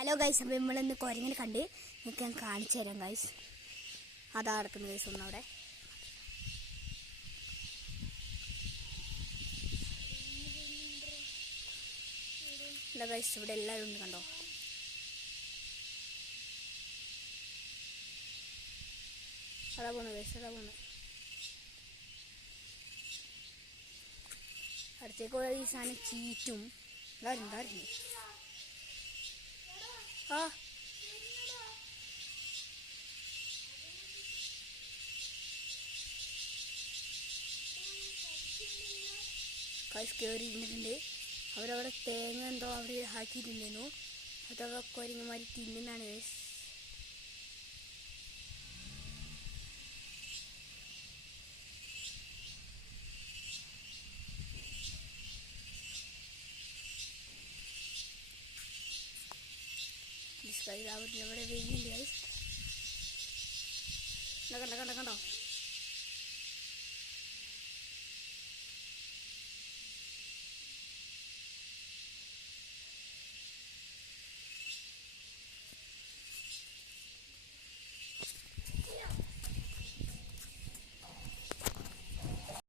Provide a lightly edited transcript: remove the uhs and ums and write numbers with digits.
Hello guys, അപ്പോൾ നമ്മളിന്ന് കുരങ്ങനെ കണ്ട് നിങ്ങൾക്ക് ഞാൻ കാണിച്ചു തരാം ഗൈസ്. അതാ നടക്കുന്നത് ഗൈസ്. ഒന്നവിടെ അല്ല ഗൈസ്, ഇവിടെ എല്ലാവരും ഉണ്ട്, കണ്ടോ? അതാ പോണു ഗൈസ്, അതാ പോണു. അടുത്തേക്ക് പോയ ഈ സാധനം ചീറ്റും. എന്തായിരുന്നു ആ ഗൈസ് കയറി ഇരുന്നിട്ടുണ്ട്. അവരവിടെ തേങ്ങ എന്തോ അവർ ആക്കിയിട്ടുണ്ടായിരുന്നു. അതവിടെ കുരങ്ങന്മാർ തിന്നുന്നതാണ് ഗൈസ്. അവർ ഇവിടെ വരുന്നുണ്ട് ഗൈസ്. കണ്ടോ?